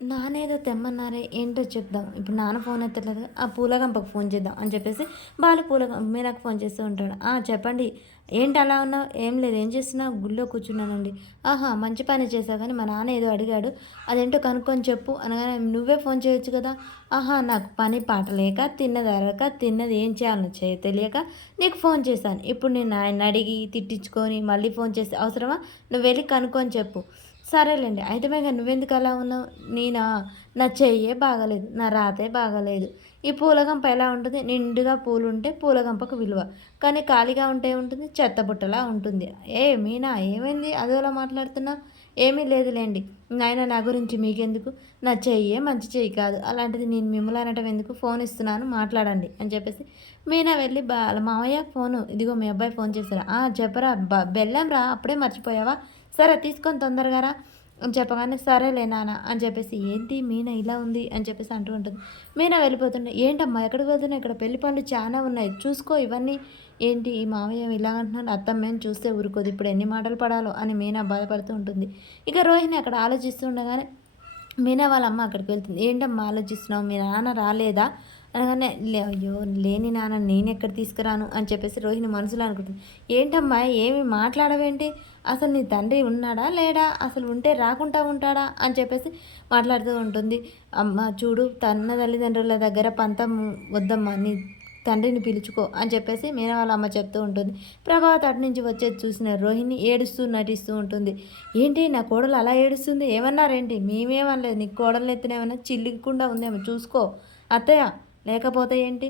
నానేదో తెమ్మన్నారే ఏంటో చెప్దాం. ఇప్పుడు నాన్న ఫోన్ ఎత్తట్లేదు ఆ పూలగంపకు ఫోన్ చేద్దాం అని చెప్పేసి బాలు పూలగం మీనాకు ఫోన్ చేస్తూ ఉంటాడు. ఆ చెప్పండి ఏంటి అలా ఉన్నావు? ఏం లేదు ఏం చేస్తున్నావు? గుళ్ళో కూర్చున్నానండి. ఆహా మంచి పని చేసావు కానీ మా నాన్న ఏదో అడిగాడు. అదేంటో కనుక్కొని చెప్పు అనగానే నువ్వే ఫోన్ చేయొచ్చు కదా. ఆహా నాకు పని పాట లేక తిన్నది అరక తిన్నది ఏం చేయాలో చేయ తెలియక నీకు ఫోన్ చేశాను. ఇప్పుడు నేను ఆయన అడిగి తిట్టించుకొని మళ్ళీ ఫోన్ చేసి అవసరమా? నువ్వు వెళ్ళి కనుక్కొని చెప్పు. సరేలేండి. అయితే మేఘ నువ్వెందుకు అలా ఉన్నావు? నేనా? నా చెయ్యే బాగలేదు. నా రాతే బాగలేదు. ఈ పూలగంప ఎలా ఉంటుంది? నిండుగా పూలు ఉంటే పూలగంపకు విలువ. కానీ ఖాళీగా ఉంటే ఉంటుంది చెత్త బుట్టలా ఉంటుంది. ఏ మీనా ఏమైంది? అదోలా మాట్లాడుతున్నావు? ఏమీ లేదులేండి. నాయన నా గురించి మీకెందుకు? నా చెయ్యే మంచి చెయ్యి కాదు. అలాంటిది నేను మిమ్మల్ని అనటం ఎందుకు? ఫోన్ ఇస్తున్నాను మాట్లాడండి అని చెప్పేసి. మీనా వెళ్ళి బా మామయ్య ఫోను. ఇదిగో మీ అబ్బాయి ఫోన్ చేశారా చెప్పరా. బెల్లం రా. అప్పుడే మర్చిపోయావా? సరే తీసుకొని తొందరగా రా అని చెప్పగానే సరేలే నాన్న అని చెప్పేసి ఏంటి మీనా ఇలా ఉంది? అని చెప్పేసి అంటూ ఉంటుంది. మీనా వెళ్ళిపోతుండే ఏంటమ్మా ఎక్కడికి వెళ్తున్నా ఇక్కడ పెళ్ళి పనులు చాలా ఉన్నాయి. చూసుకో ఇవన్నీ. ఏంటి ఈ మామయ్య ఇలా అంటున్నాడు? అత్తమ్మేం చూస్తే ఊరుకోదు. ఇప్పుడు ఎన్ని మాటలు పడాలో? అని మీనా బాధపడుతూ ఉంటుంది. ఇక రోహిణి అక్కడ ఆలోచిస్తుండగానే మీనా వాళ్ళ అమ్మ అక్కడికి వెళ్తుంది. ఏంటమ్మా ఆలోచిస్తున్నావు? మీ నాన్న రాలేదా? అనగానే అయ్యో లేని నాన్న నేను ఎక్కడ తీసుకురాను? అని చెప్పేసి రోహిణి మనసులో అనుకుంటుంది. ఏంటమ్మా ఏమి మాట్లాడవేంటి? అసలు నీ తండ్రి ఉన్నాడా లేడా? అసలు ఉంటే రాకుండా ఉంటాడా? అని చెప్పేసి మాట్లాడుతూ ఉంటుంది. అమ్మ చూడు తన తల్లిదండ్రుల దగ్గర పంతం వద్దమ్మా. నీ తండ్రిని పిలుచుకో అని చెప్పేసి మీన వాళ్ళ అమ్మ చెప్తూ ఉంటుంది. ప్రభాత్ అటు నుంచి వచ్చేది చూసిన రోహిణి ఏడుస్తూ నటిస్తూ ఉంటుంది. ఏంటి నా కోడలు అలా ఏడుస్తుంది? ఏమన్నారేంటి? మేమేమనలేదు. నీ కోడలు ఎత్తునేమన్నా చిల్లికుండా ఉందేమో చూసుకో. అత్తయ్య లేకపోతే ఏంటి?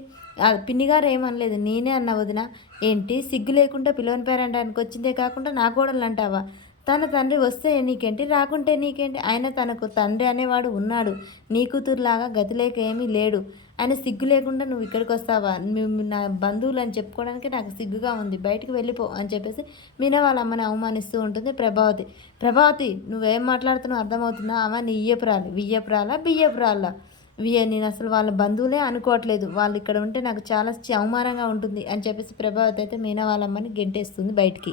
పిన్నిగారు ఏమనలేదు. నేనే అన్న వదిన. ఏంటి? సిగ్గు లేకుండా పిలవని పేరంటానికి వచ్చిందే కాకుండా నా కోడలు అంటావా? తన తండ్రి వస్తే నీకేంటి రాకుంటే నీకేంటి? ఆయన తనకు తండ్రి అనేవాడు ఉన్నాడు. నీ కూతురులాగా గతి లేక ఏమీ లేడు. ఆయన సిగ్గు లేకుండా నువ్వు ఇక్కడికి వస్తావా నా బంధువులు అని చెప్పుకోవడానికి నాకు సిగ్గుగా ఉంది. బయటికి వెళ్ళిపో అని చెప్పేసి మీనా వాళ్ళ అమ్మని అవమానిస్తూ ఉంటుంది ప్రభావతి. ప్రభావతి నువ్వేం మాట్లాడుతున్నావు అర్థమవుతుందా? అమ్మ నీ ఇయ్యపురాలు. వియ్యపురాలా? బియ్యపురాలా? నేను అసలు వాళ్ళ బంధువులే అనుకోవట్లేదు. వాళ్ళు ఇక్కడ ఉంటే నాకు చాలా అవమానంగా ఉంటుంది అని చెప్పేసి ప్రభావతి అయితే మీనా వాళ్ళమ్మని గెంటేస్తుంది బయటికి.